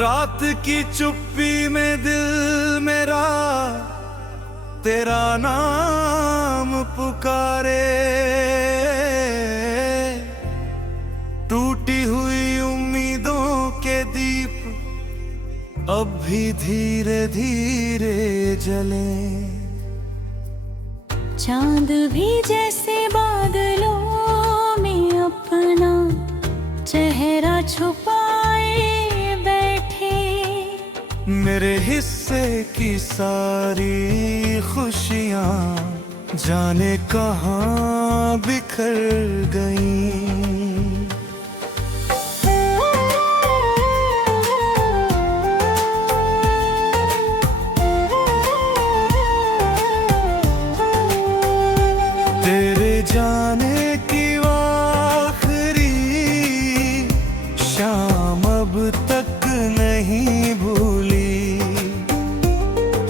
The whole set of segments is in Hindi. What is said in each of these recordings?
रात की चुप्पी में दिल मेरा तेरा नाम पुकारे, टूटी हुई उम्मीदों के दीप अब भी धीरे धीरे जले। चांद भी जैसे बादलों में अपना चेहरा छुपाए बैठे, मेरे हिस्से की सारी खुशियाँ जाने कहाँ बिखर गईं। तेरे जाने की आखिरी शाम अब तक नहीं भूली,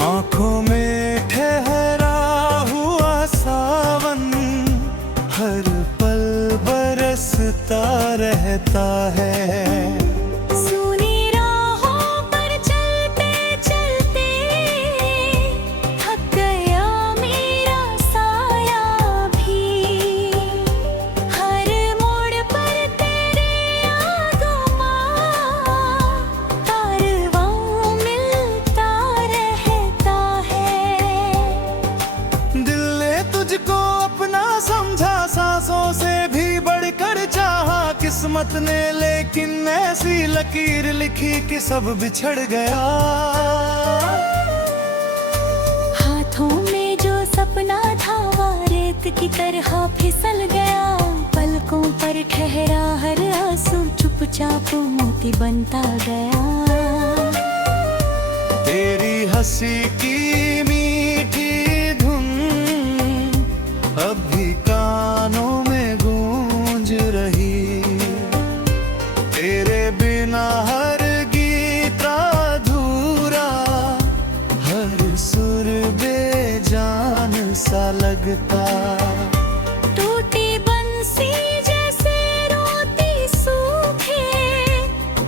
आंखों में ठहरा हुआ सावन हर पल बरसता रहता है। सांसों से भी बढ़कर चाहा किस्मत ने, लेकिन ऐसी लकीर लिखी कि सब बिछड़ गया। हाथों में जो सपना था वो रेत की तरह फिसल गया, पलकों पर ठहरा हर आंसू चुपचाप मोती बनता गया। तेरी हंसी की मीठी धुन अभी कानों में गूंज रही, तेरे बिना हर गीत अधूरा, हर सुर बेजान सा लगता। टूटी बंसी जैसे रोती सूखे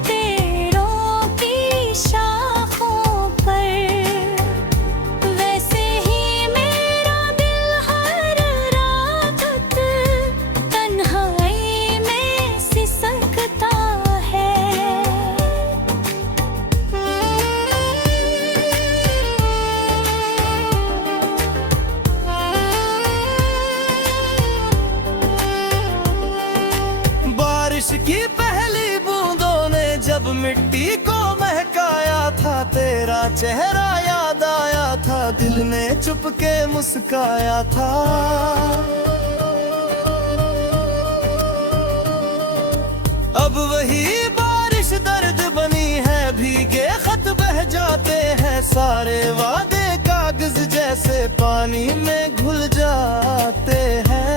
पेड़ों की शाखों पर, वैसे ही मेरा दिल हर रात तन्हाई में सिसकता है। बारिश की पहली बूंदों ने जब मिट्टी को महकाया था, तेरा चेहरा याद आया था, दिल ने चुपके मुस्काया था। अब वही बारिश दर्द बनी है, भीगे खत बह जाते हैं, सारे वादे कागज जैसे पानी में घुल जाते हैं।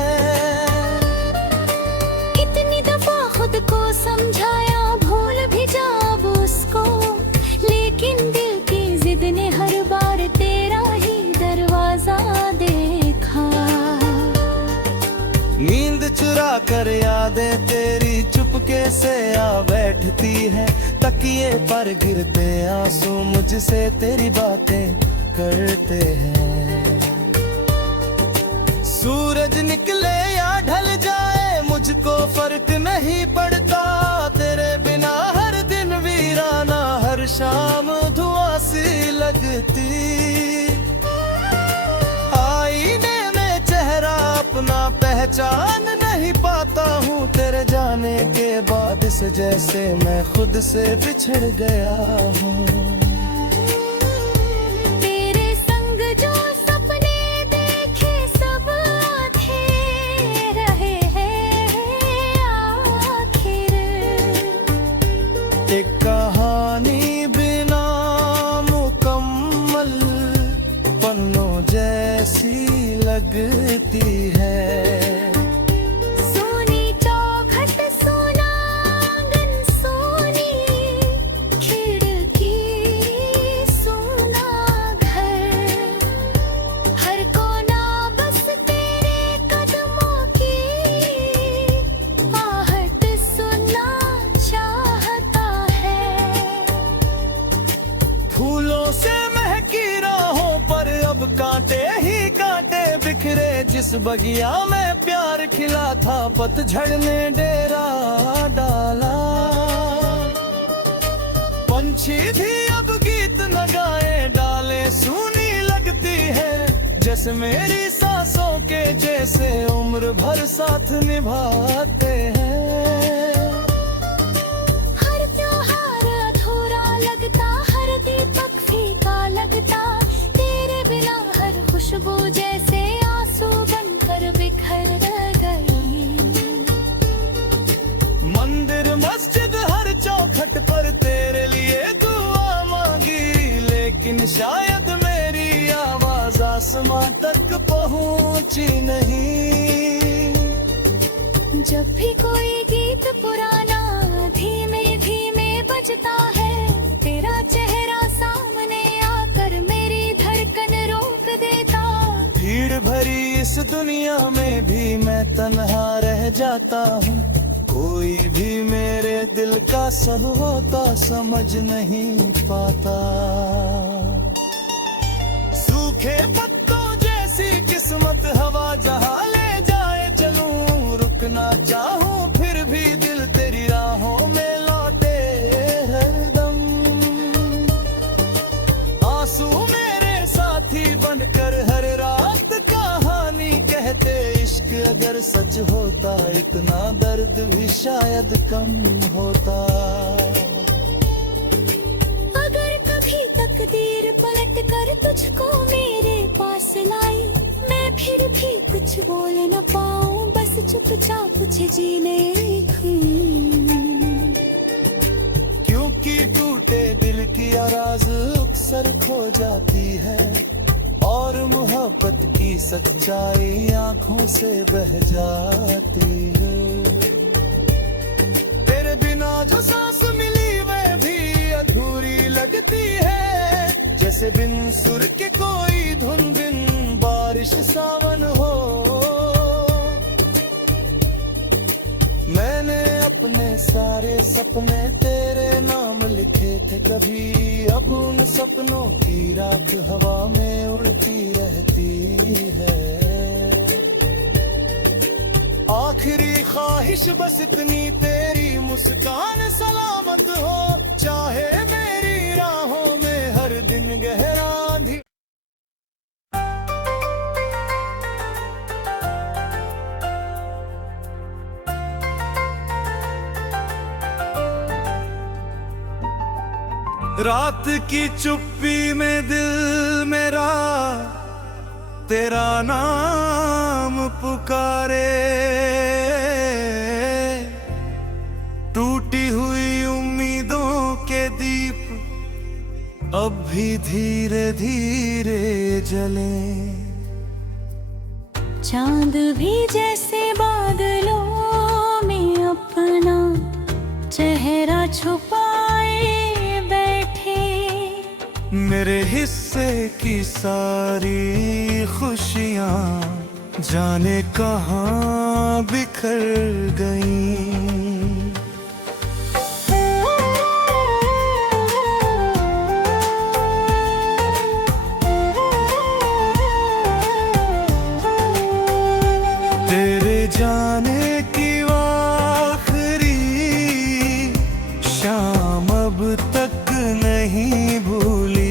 खुद को समझाया भूल भी जा अब उसको, लेकिन दिल की जिद ने हर बार तेरा ही दरवाजा देखा। नींद चुरा कर यादें तेरी चुपके से आ बैठती है, तकिए पर गिरते आंसू मुझसे तेरी बातें करते हैं। सूरज निकले या ढल जाए मुझको फर्क नहीं पड़ता, तेरे बिना हर दिन वीराना, हर शाम धुआं सी लगती। आईने में चेहरा अपना पहचान नहीं पाता हूँ, तेरे जाने के बाद इस जैसे मैं खुद से बिछड़ गया हूँ। एक कहानी बिना मुकम्मल पन्नों जैसी लगती है। सोनी चौखट सोना आंगन सोनी खिड़की की राहों पर अब कांटे ही कांटे बिखरे। जिस बगिया में प्यार खिला था पतझड़ ने डेरा डाला। पंछी भी अब गीत न गाए, डाले सूनी लगती है। जैसे मेरी सांसों के जैसे उम्र भर साथ निभाते हैं। हर त्योहार अधूरा लगता, हर दीपक फीका लगता। तेरे बिना हर खुशबू जैसे आंसू बनकर बिखर गई। मंदिर मस्जिद हर चौखट पर तेरे लिए दुआ मांगी, लेकिन शायद मेरी आवाज आसमां तक पहुंची नहीं। जब भी कोई गीत पुराना धीमे धीमे बजता है, तेरा चेहरा सामने आकर मेरी धड़कन रोक देता। भीड़ भरी इस दुनिया में भी मैं तन्हा रह जाता हूँ। कोई भी मेरे दिल का सब होता समझ नहीं पाता। सूखे पत्तों जैसी किस्मत हवा जहाँ ले जाए चलूं। रुकना चाहूं फिर भी दिल तेरी राहों में लौटे हरदम। आंसू मेरे साथी बनकर हर रात कहानी कहते। इश्क अगर सच होता इतना दर्द भी शायद कम होता। अगर कभी तकदीर पलट कर तुझको मेरे पास लाई, मैं फिर भी कुछ बोल न पाऊं, बस चुपचाप तुझे जीने दूं। क्योंकि टूटे दिल की आवाज अक्सर खो जाती है, और मोहब्बत की सच्चाई आंखों से बह जाती है। तेरे बिना जो सांस मिली वह भी अधूरी लगती है। जैसे बिन सुर के कोई धुन, बिन बारिश सावन हो। मैंने अपने सारे सपने तेरे नाम लिखे थे कभी। अब उन सपनों की राख हवा में उड़ती रहती है। आखिरी ख्वाहिश बस इतनी तेरी मुस्कान सलामत हो। चाहे मेरी राहों में हर दिन गहरा भी। रात की चुप्पी में दिल मेरा तेरा नाम पुकारे। टूटी हुई उम्मीदों के दीप अब भी धीरे धीरे जले। चांद भी जैसे बादलों में अपना चेहरा छुपाए बैठे। मेरे हिस्से की सारी खुशियाँ जाने कहाँ बिखर गईं। तेरे जाने की आखिरी शाम अब तक नहीं भूली।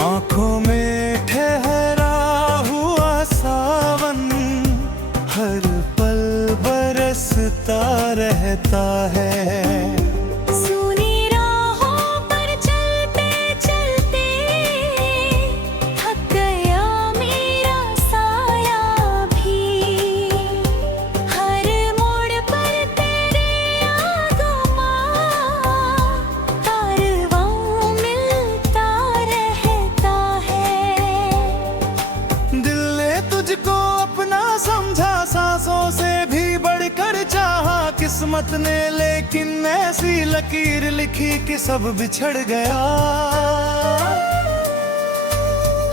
आंखों में ठहरा हुआ सावन हर पल बरसता रहता है। सुनी राहों पर चलते चलते थक गया मेरा साया भी। हर मोड़ पर तेरे आगमन कारवां मिलता रहता है। दिल ने तुझको अपना समझा, सांसों से भी बढ़कर चाहा। किस्मत ने लेकिन ऐसी लकीर लिखी कि सब बिछड़ गया।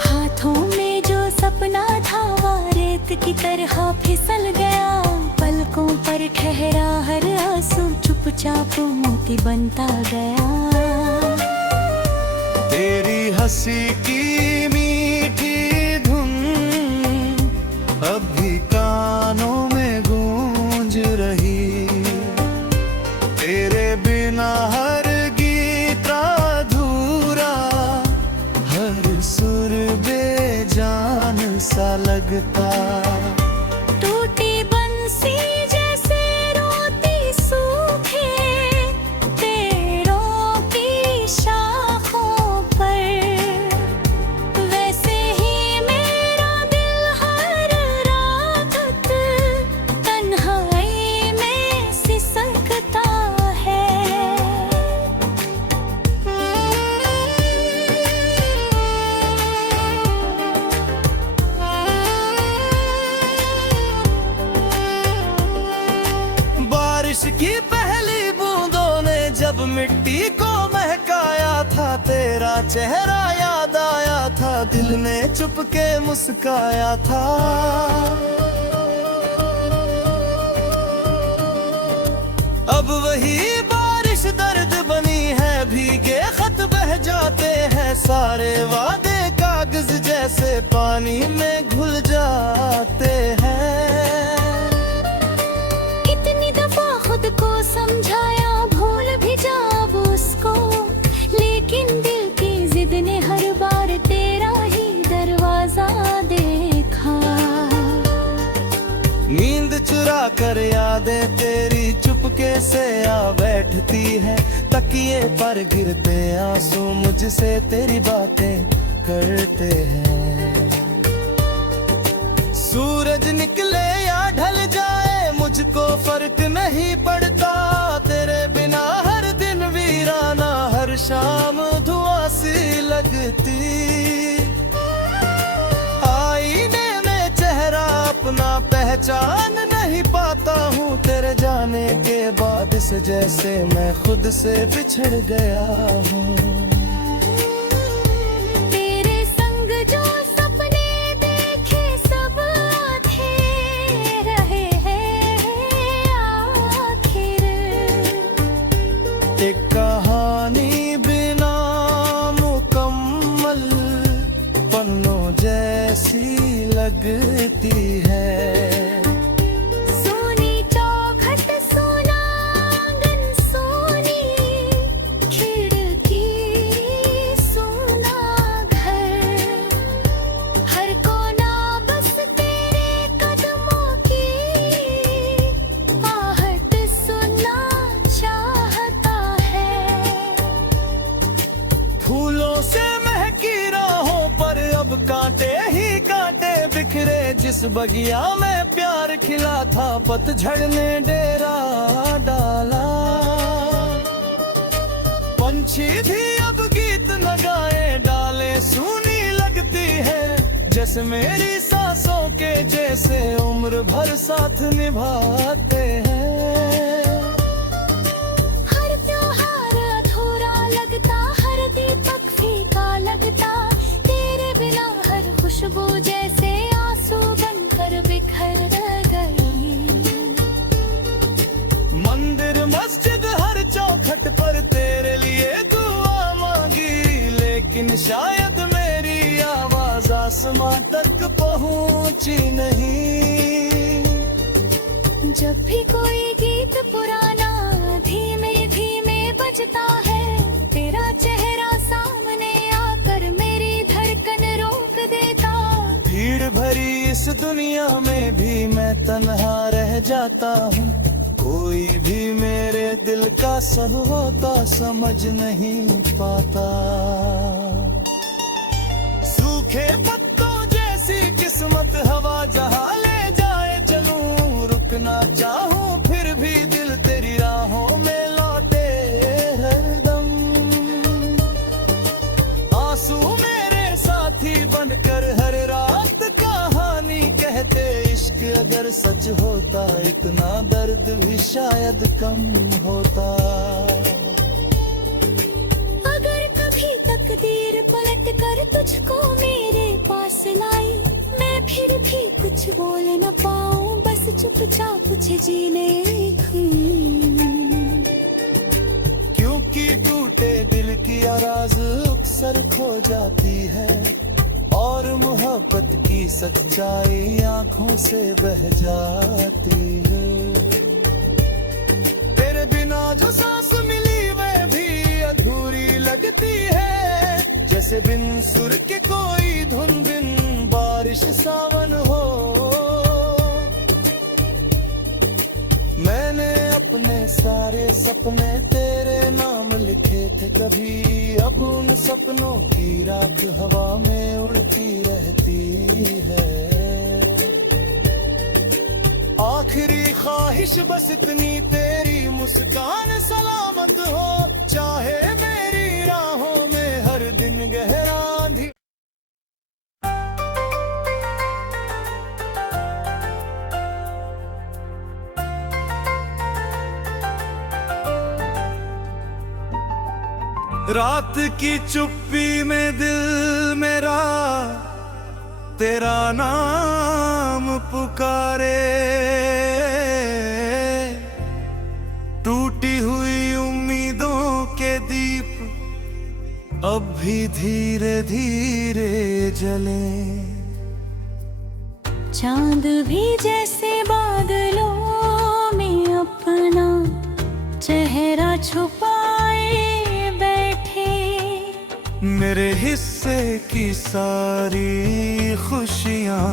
हाथों में जो सपना था वो रेत की तरह फिसल गया। पलकों पर ठहरा हर आंसू चुपचाप मोती बनता गया। तेरी हंसी की मीठी धुन अभी कानों में गूंज रही। तेरे बिना हर गीत अधूरा, हर सुर बेजान सा लगता। टूटी बंसी जैसे रोती सूखे पेड़ों की शाखों पर, वैसे ही मेरा दिल हर रात तन्हाई में सिसकता है। बारिश की पहली बूंदों ने जब मिट्टी को महकाया था, तेरा चेहरा याद आया था, दिल ने चुपके मुस्काया था। अब वही बारिश दर्द बनी है, भीगे खत बह जाते हैं, सारे वादे कागज जैसे पानी में घुल जाते हैं। इतनी दफा खुद को समझाया भूल भी जाब उसको, लेकिन दिल की जिद ने हर बार तेरा ही दरवाजा देखा। नींद चुरा कर यादें तेरी चुपके से आ बैठती है, तकिए पर गिरते आंसू मुझसे तेरी बातें करते हैं। सूरज निकले या ढल जाए मुझको फर्क नहीं पड़ता, तेरे बिना हर दिन वीराना, हर शाम धुआं सी लगती। आईने में चेहरा अपना पहचान नहीं पाता हूँ, तेरे जाने के बाद इस जैसे मैं खुद से बिछड़ गया हूँ। तेरे संग जो सपने देखे सब आधे रहे हैं आखिर। एक कहानी बिना मुकम्मल पन्नों जैसी लगती है। सोनी चौखट सोना आंगन सोनी खिड़की सोना घर, हर कोना बस तेरे कदमों की आहट सुनना चाहता है। फूलों से महकी राहों पर अब कांटे ही कांटे बिखरे, जिस बगिया में प्यार खिला था पतझड़ ने डेरा डाला। पंछी भी अब गीत न गाए, डाले सूनी लगती है, जैसे मेरी सांसों के जैसे उम्र भर साथ निभाते हैं। हर त्योहार अधूरा लगता, हर दीपक फीका लगता, तेरे बिना हर खुशबू जैसे आंसू बनकर बिखर गई। मंदिर मस्जिद हर चौखट पर तेरे लिए दुआ मांगी, लेकिन शायद मेरी आवाज आसमां तक पहुंची नहीं। जब भी कोई गीत पुराना धीमे धीमे बजता है, तेरा चेहरा सामने आकर मेरी धड़कन रोक देता। भीड़ भरी इस दुनिया में भी मैं तन्हा रह जाता हूँ, कोई भी मेरे दिल का सब होता समझ नहीं पाता। सूखे पत्तों जैसी किस्मत हवा जहाँ ले जाए चलूं, रुकना चाहूं फिर भी दिल तेरी राहों में लौटे हरदम। आंसू मेरे साथी बनकर हर रात कहानी कहते, इश्क अगर सच होता इतना दर्द भी शायद कम होता। अगर कभी तकदीर पलट कर तुझको मेरे पास लाई, मैं फिर भी कुछ बोल न पाऊं, बस चुपचाप तुझे जीने दूं। क्योंकि टूटे दिल किया राज अक्सर खो जाती है, और मोहब्बत की सच्चाई आंखों से बह जाती है। तेरे बिना जो सांस मिली वह भी अधूरी लगती है, जैसे बिन सुर के कोई धुन, बिन बारिश सावन हो। मैंने अपने सारे सपने तेरे नाम लिखे थे कभी, अब उन सपनों की राख हवा में उड़ती रहती है। आखिरी ख्वाहिश बस इतनी, तेरी मुस्कान सलामत हो, चाहे मेरी राहों में हर दिन गहरा अंधेरा। रात की चुप्पी में दिल मेरा तेरा नाम पुकारे, टूटी हुई उम्मीदों के दीप अब भी धीरे धीरे जले। चांद भी जैसे बादलों में अपना चेहरा छुपाए बैठे, मेरे हिस्से की सारी खुशियाँ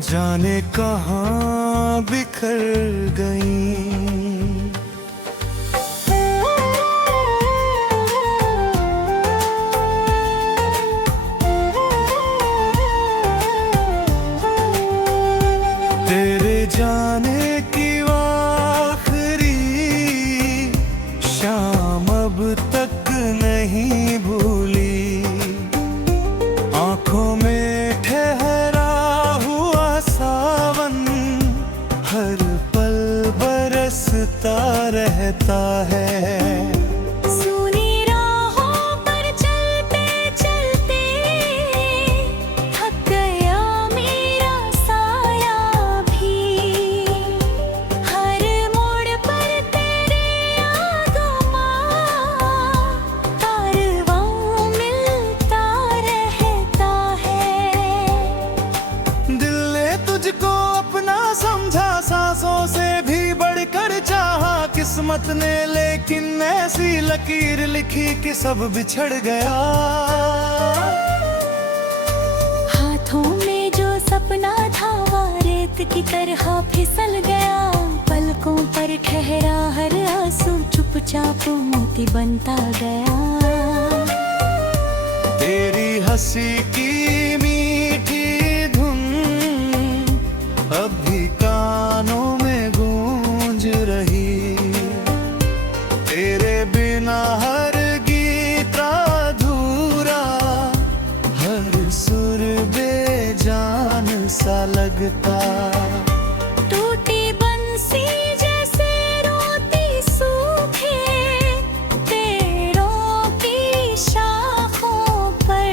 जाने कहाँ बिखर गईं। तेरे जाने की आखिरी शाम अब तक नहीं भूली, आंखों में ठहरा हुआ सावन हर पल बरसता रहता है। सुनी राहों पर चलते चलते थक गया मेरा साया भी, हर मोड़ पर तेरे आगमन कारवां मिलता रहता है। दिल ने तुझको अपना समझा, सांसों से भी बढ़कर चाहा, किस्मत ने लेकिन ऐसी लकीर लिखी कि सब बिछड़ गया। हाथों में जो सपना था वो रेत की तरह फिसल गया, पलकों पर ठहरा हर आंसू चुपचाप मोती बनता गया। तेरी हंसी की मीठी धुन अब भी कानों में गूंज रही, तेरे बिना हर गीत अधूरा, हर सुर बेजान सा लगता। टूटी बंसी जैसे रोती सूखे पेड़ों की शाखों पर,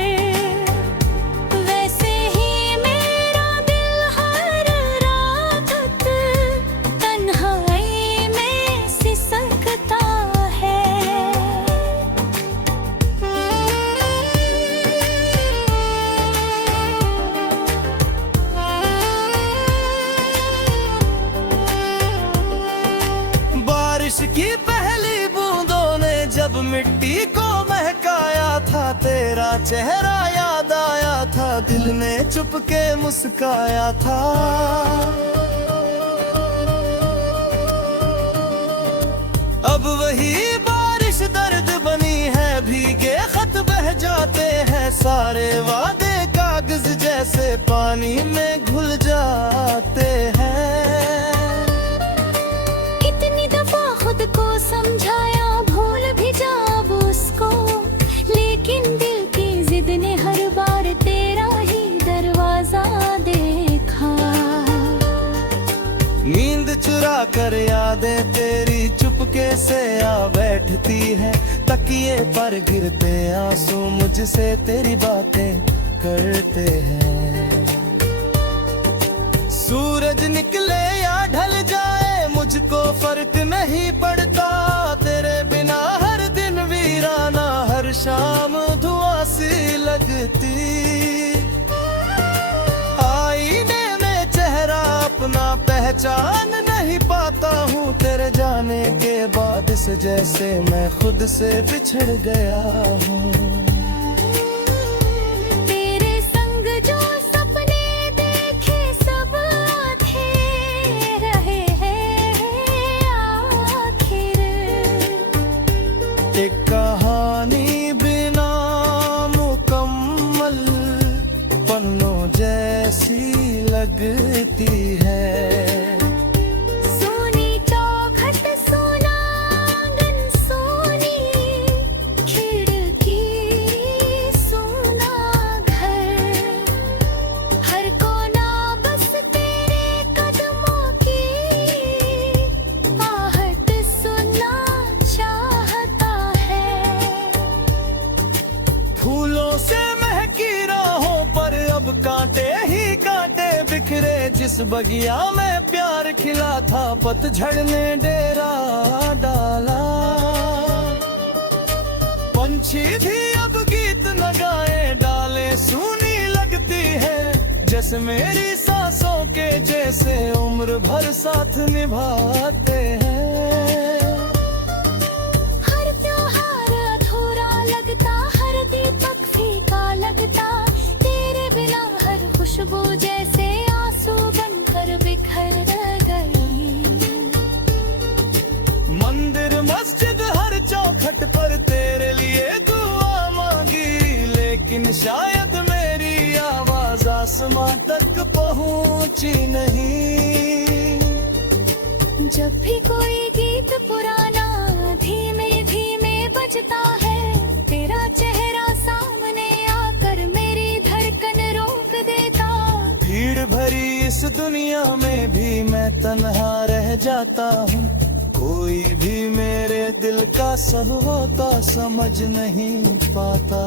वैसे ही मेरा दिल हर रात तन्हाई में सिसकता है। बारिश की पहली बूंदों ने जब मिट्टी को महकाया था, तेरा चेहरा याद आया था, दिल ने चुपके मुस्काया था। अब वही बारिश दर्द बनी है, भीगे खत बह जाते हैं, सारे वादे कागज जैसे पानी में घुल जाते हैं। इतनी दफा खुद को समझाया भूल भी जा अब उसको, लेकिन दिल की जिद ने हर बार तेरा ही दरवाजा देखा। नींद चुरा कर यादें तेरी चुपके से आ बैठती है, तकिए पर गिरते आंसू मुझसे तेरी बातें करते हैं। सूरज निकले या ढल जाए मुझको फर्क नहीं पड़ता, तेरे बिना हर दिन वीराना, हर लगती। आईने में चेहरा अपना पहचान नहीं पाता हूँ, तेरे जाने के बाद इस जैसे मैं खुद से बिछड़ गया हूँ। तेरे संग जो सपने देखे सब आधे रहे हैं आखिर। एक कहानी बिना मुकम्मल पन्नों जैसी लगती है। सोनी चौखट सोना आंगन सोनी खिड़की सोना घर। हर कोना बस तेरे कदमों की आहट सुनना चाहता है। फूलों से महकी राहों पर अब कांटे ही कांटे बिखरे। जिस बगिया में प्यार खिला था पतझड़ ने डेरा डाला। पंछी भी अब गीत न गाए, डाले सूनी लगती है। जैसे मेरी सांसों के जैसे उम्र भर साथ निभाते हैं। हर त्योहार अधूरा लगता, हर दीपक फीका लगता। तेरे बिना हर खुशबू जैसे आंसू बनकर बिखर गई। मंदिर मस्जिद हर चौखट पर तेरे लिए दुआ मांगी, लेकिन शायद मेरी आवाज आसमां तक पहुंची नहीं। जब भी कोई गीत पुराना धीमे धीमे बजता है, तेरा चेहरा सामने आकर मेरी धड़कन रोक देता। भीड़ भरी इस दुनिया में भी मैं तन्हा रह जाता हूँ। कोई भी मेरे दिल का सब होता समझ नहीं पाता।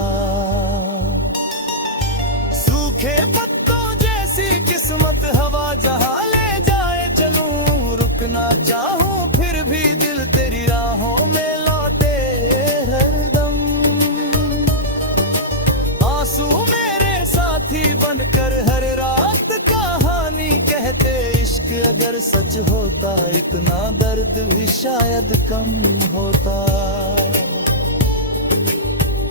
सूखे पत्तों जैसी किस्मत हवा जहाँ ले जाए चलूं। रुकना चाहूं फिर भी दिल तेरी राहों में लौटे हरदम। आंसू मेरे साथी बनकर हर रात कहानी कहते। इश्क अगर सच होता इतना दर्द भी शायद कम होता।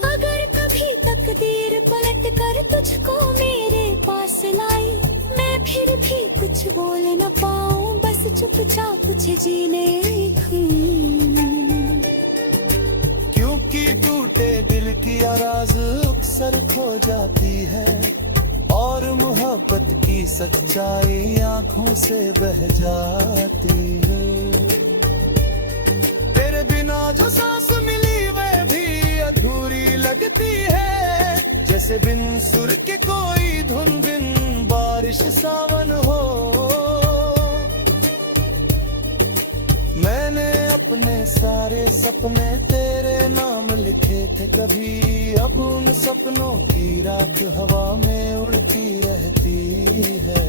अगर कभी तकदीर पलट कर तुझको मेरे पास लाई, मैं फिर भी कुछ बोल न पाऊं, बस चुपचाप तुझे जीने दूं। क्योंकि टूटे दिल की आवाज अक्सर खो जाती है, और मोहब्बत की सच्चाई आंखों से बह जाती है। तेरे बिना जो सांस मिली वह भी अधूरी लगती है। जैसे बिन सुर के कोई धुन, बिन बारिश सावन हो। मैंने अपने सारे सपने तेरे नाम लिखे थे कभी, अब उन सपनों की राख हवा में उड़ती रहती है।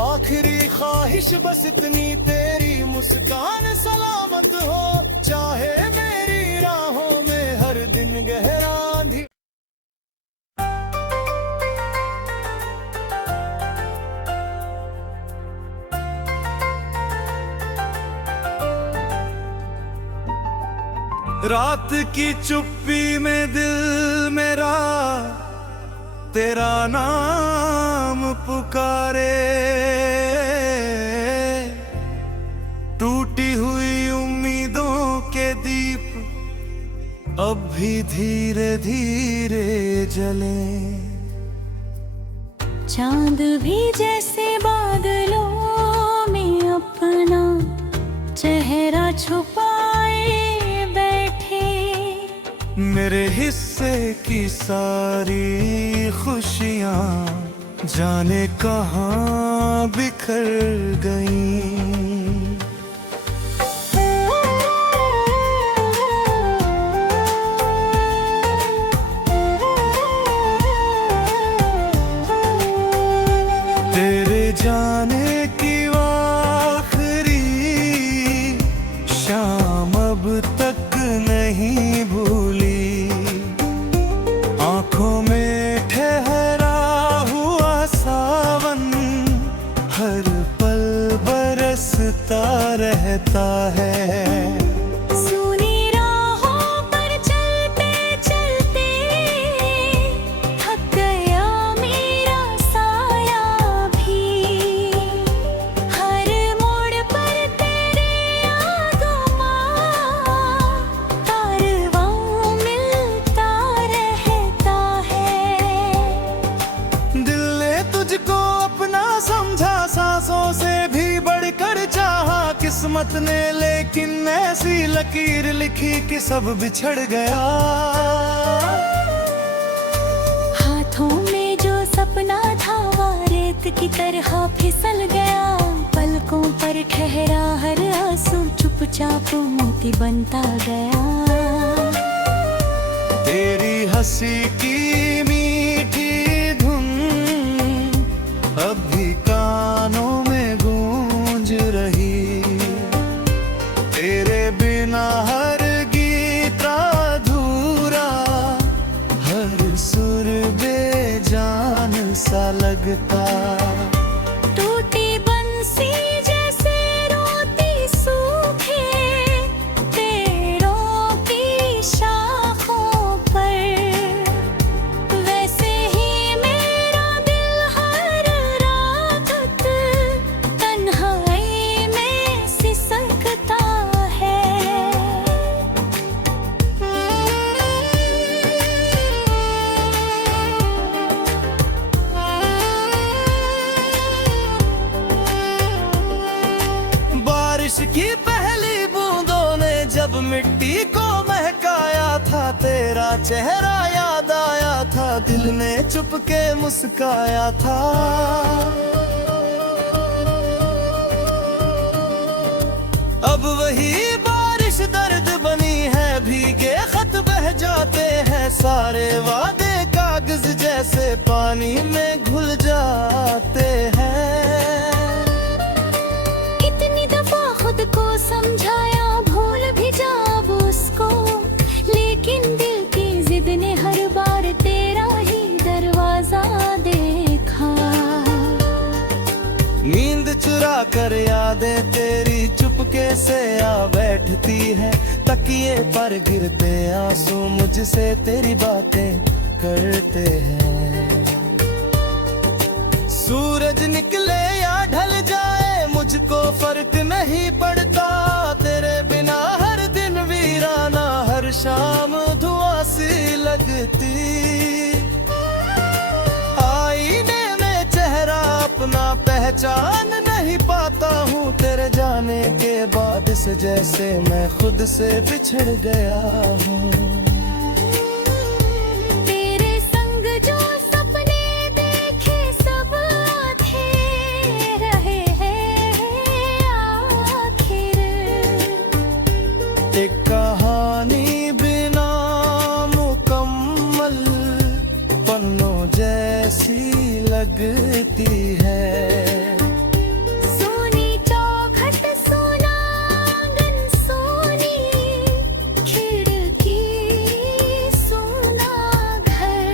आखिरी ख्वाहिश बस इतनी तेरी मुस्कान सलामत हो, चाहे मेरी राहों में हर दिन गहरा भी। रात की चुप्पी में दिल मेरा तेरा नाम पुकारे। टूटी हुई उम्मीदों के दीप अब भी धीरे धीरे जले। चांद भी जैसे बादलों में अपना चेहरा छुपाए बैठे। मेरे हिस्से की सारी खुशियाँ जाने कहाँ बिखर गईं। तेरे जाने की आखिरी शाम अब तक नहीं भूली। किस्मत ने लेकिन ऐसी लकीर लिखी कि सब बिछड़ गया। हाथों में जो सपना था वो रेत की तरह फिसल गया। पलकों पर ठहरा हर आंसू चुपचाप मोती बनता गया। तेरी हंसी की मीठी धुन अब भी कानों में गूंज रही। तेरे बिना हर गीत अधूरा, हर सुर बेजान सा लगता। टूटी बंसी जैसे रोती सूखे पेड़ों की शाखों पर, वैसे ही मेरा दिल हर रात तन्हाई में सिसकता है। बारिश की पहली बूंदों ने जब मिट्टी को महकाया था, तेरा चेहरा याद आया था, दिल ने चुपके मुस्काया था। अब वही बारिश दर्द बनी है, भीगे खत बह जाते हैं, सारे वादे कागज जैसे पानी में घुल जाते हैं। इतनी दफा खुद को समझाया भूल भी जा अब उसको, लेकिन दिल की जिद ने हर बार तेरा ही दरवाजा देखा। नींद चुरा कर यादें तेरी चुपके से आ बैठती है, तकिए पर गिरते आंसू मुझसे तेरी बातें करते हैं। सूरज निकले या ढल जाए मुझको फर्क नहीं पड़ता, तेरे बिना हर दिन वीराना, हर शाम धुआं सी लगती। आईने में चेहरा अपना पहचान नहीं पाता हूँ, तेरे जाने के बाद इस जैसे मैं खुद से बिछड़ गया हूँ। तेरे संग जो सपने देखे सब आधे रहे हैं आखिर। एक कहानी बिना मुकम्मल पन्नों जैसी लगती है। सोनी चौखट सोना आंगन सोनी खिड़की सोना घर,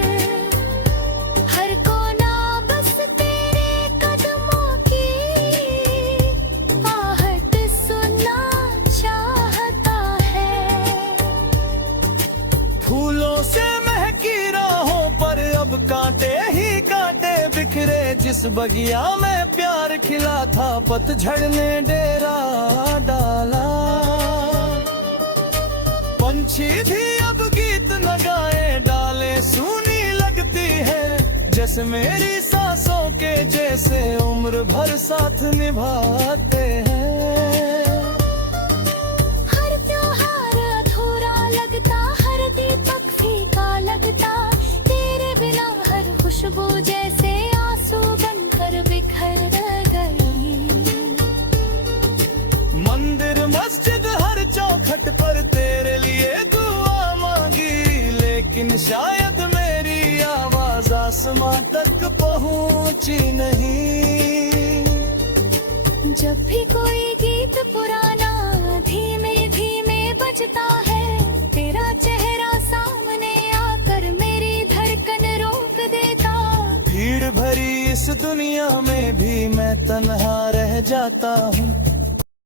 हर कोना बस तेरे कदमों की आहट सुनना चाहता है। फूलों से महकी राहों पर अब कांटे ही कांटे बिखरे, जिस बगिया में प्यार खिला था पतझड़ ने डेरा डाला। पंछी भी अब गीत न गाए, डाले सूनी लगती है, जैसे मेरी सांसों के जैसे उम्र भर साथ निभाते हैं। हर त्योहार अधूरा लगता, हर दीपक फीका लगता, तेरे बिना हर खुशबू जैसे आंसू बनकर बिखर गई। मंदिर मस्जिद हर चौखट पर तेरे लिए दुआ मांगी, लेकिन शायद मेरी आवाज आसमां तक पहुंची नहीं। जब भी कोई गीत पुराना धीमे धीमे बजता है, तेरा चेहरा सामने आकर मेरी धड़कन रोक देता। भीड़ भरी इस दुनिया में भी मैं तन्हा रह जाता हूँ,